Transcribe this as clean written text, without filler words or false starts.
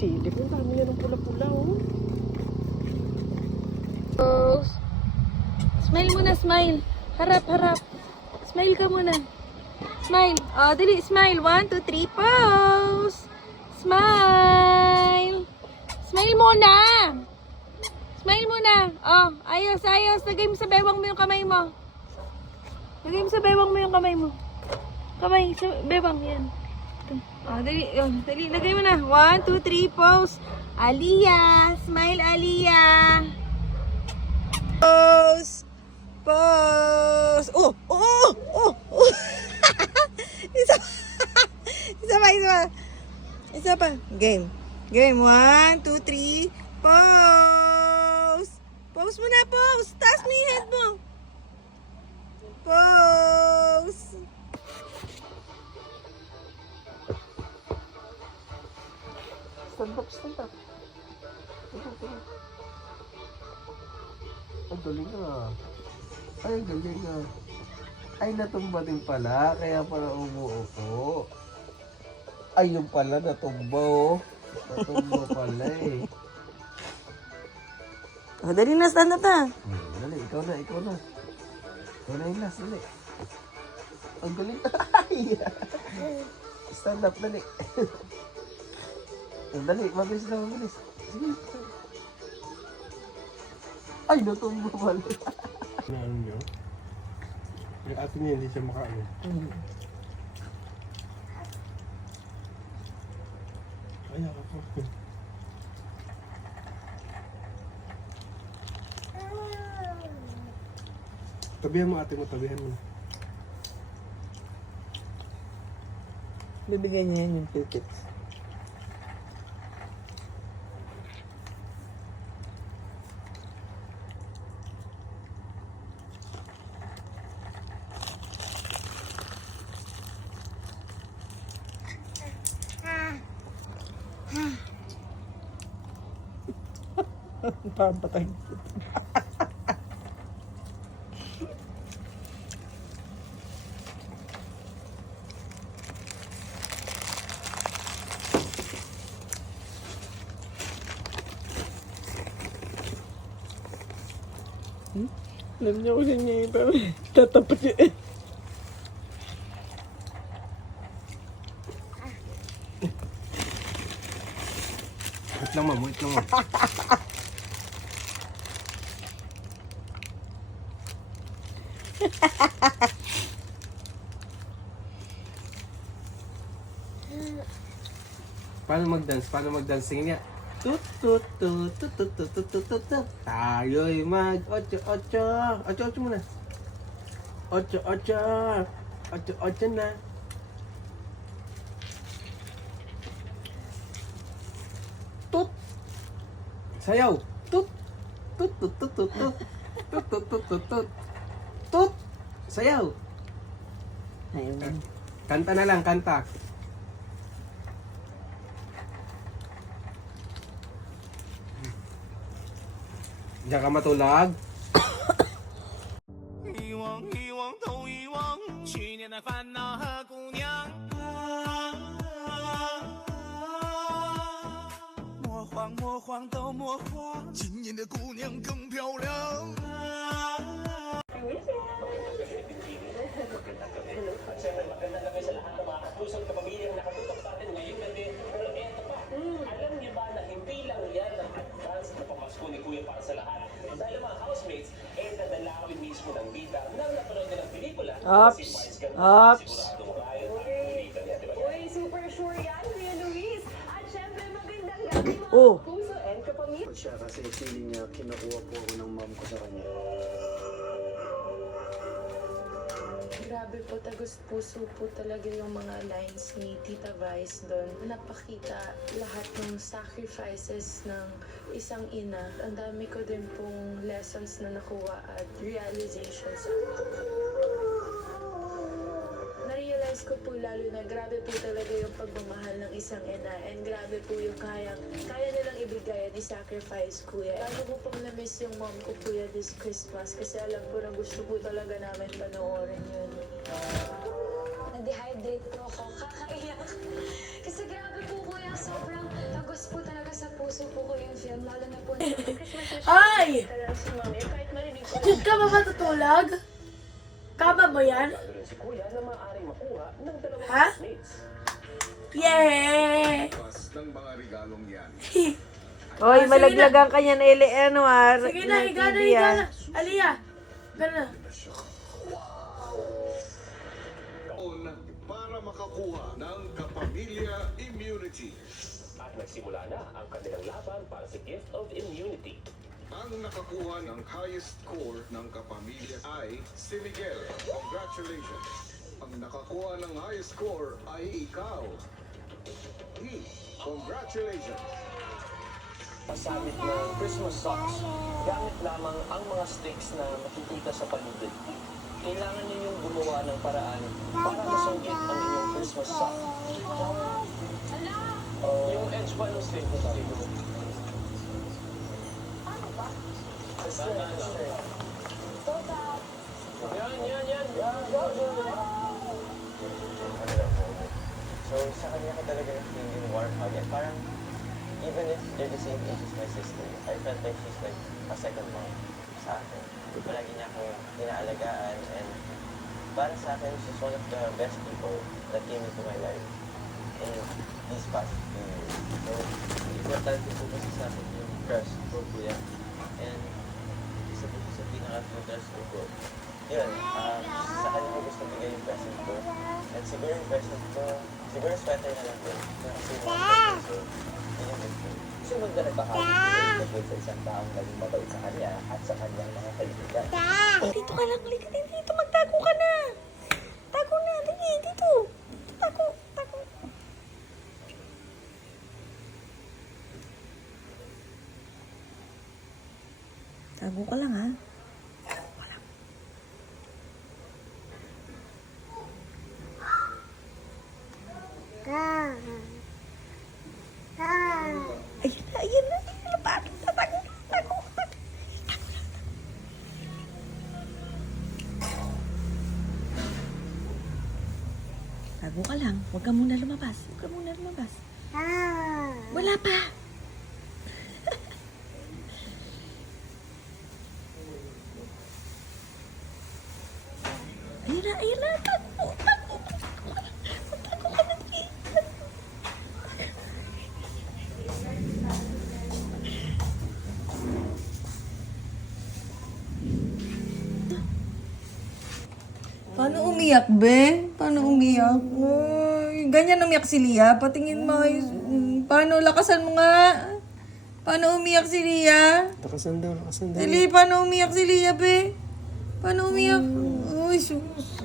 silip. Ang dami yan ng pula-pula, oh. Smile muna, smile. Harap, harap. Smile ka muna. Smile. Oh, dali, smile. 1, 2, 3, pose. Smile. Smile muna. Smile muna. Oh, ayos, ayos. Lagay mo sa bewang mo yung kamay mo. Lagay mo sa bewang mo yung kamay mo. Kamay, sa bewang, yan. Oh, dali, oh, dali. Lagay mo na. 1, 2, 3, pose. Aliyah. Smile, Aliyah. Pose. Pose. Oh, oh, oh, oh. Isa pa. Isa pa, isa pa. Isa pa. Game. Game. 1, 2, 3. Pose. Pose mo na, pose. Taas mo yung head mo. Pose. Stand up, stand up. Ang galing ah. Ay, ang galing ah. Ay, natumba din pala. Kaya pala umuupo. Ay, yung pala natumba oh. Natumba pala eh. Oh, dali na, stand up na. Dali, ikaw na, ikaw na. Ikaw na yung last, dali. Ang galing. Ay! Stand up, dali. Dali, mabilis na, mabilis. Sige. Ay, natumba pala. Ano nyo? Yung ate niya hindi siya makaano. Ay, ako. Tabihan mo ate mo, tabihan mo. Bibigyan niya yan yung tickets. Papatay. Alam niya kung saan niya ito. Tatapat niya eh. Wait lang ma'am, wait lang ma'am. Paano mag-dance? Paano mag-dance? Tingin niya. Tut tut tut tut tut tut tut tut tut tut. Tayo'y mag-ocho-ocho. Ocho-ocho muna. Ocho-ocho. Ocho-ocho na. Tut. Sayaw. Tut. Tut tut tut tut tut. Tut tut tut tut tut. Tut. Sayaw. Ayun. Kanta na lang, kanta. Diyan ka matulog. 一往一往都遗忘去年的烦恼和姑娘。魔幻魔幻都魔幻，今年的姑娘更漂亮。 Alam niyo ba na hindi lang yan ang advance na pamasko ni Kuya para sa lahat? Dahil mga housemates, dadalawin mismo ng bida nang napanood nilang pelikula. Ops. Ops. Sigurado kayo ang ulitan niya, di ba? Uy, super sure yan, Kuya Luis. At syempre, magandang gabi mga Oh. puso and kapamilya. Siya kasi feeling niya kinukuha po ako ng mom ko sa kanya. Grabe po, tagus puso po talaga yung mga lines ni Tita Vice doon. Napakita lahat ng sacrifices ng isang ina. Ang dami ko din pong lessons na nakuha at realizations. Na-realize ko po lalo na grabe po talaga yung pagmamahal ng isang ina and grabe po yung kaya nilang ibigay at i-sacrifice, kuya. Lalo ko pong na-miss yung mom ko, kuya, this Christmas kasi alam ko na gusto po talaga namin panoorin yun. Na-dehydrate po ako, kakaiyak. Kasi grabe po, kuya, sobrang tagus po talaga nagbubulag? Kama mo yan? Sigurado rin si Kuya na maaaring makuha ng dalawang Ha? housemates. Yeah! ng mga regalong yan. Hoy, malaglagan ka niya na Sige na, higa na, higa na. Aliyah, gana. On para makakuha ng Kapamilya Immunity. At nagsimula na ang kanilang laban para sa Gift of Immunity. Ang nakakuha ng highest score ng Kapamilya ay si Miguel. Congratulations! Ang nakakuha ng highest score ay ikaw. Congratulations! Pasamit ng Christmas socks, gamit lamang ang mga sticks na makikita sa paligid. Kailangan ninyong gumawa ng paraan para masungkit ang inyong Christmas sock. Yung edge pa ng stick, sabi ko. Yan. So, sa kanya ko talaga na-feel yung warm hug. And parang, even if they're the same age as my sister, I felt like she's like a second mom sa akin. Palagi niya ako inaalagaan. And para sa akin, she's one of the best people that came into my life in these past few years. So, importante po kasi sa akin yung crush ko po yan. And isa po siya sa pinaka-crush ko. Yun, sa kanya ko gusto bigay yung present ko. And siguro yung present ko, siguro sweater na lang din. Kasi yung present ko, yun yung gusto. Sunod na nagbahagi ng sa isang taong naging mabait sa kanya at sa kanyang mga kaibigan. Dito ka lang, halika din dito. Magtago ka na. Tago na, dali, dito. Tago. Tago ka lang, ha? Ayun na. Tago. Tago ka lang. Huwag ka muna lumabas. Wala pa. Ayun na. Tago. Tago ka na. Paano umiyak, be? Paano umiyak? Uy, ganyan umiyak si Lia. Patingin mo. Paano? Lakasan mo nga. Paano umiyak si Lia? Lakasan daw. Dali, paano umiyak si Lia, be? Paano umiyak? Uy, sus.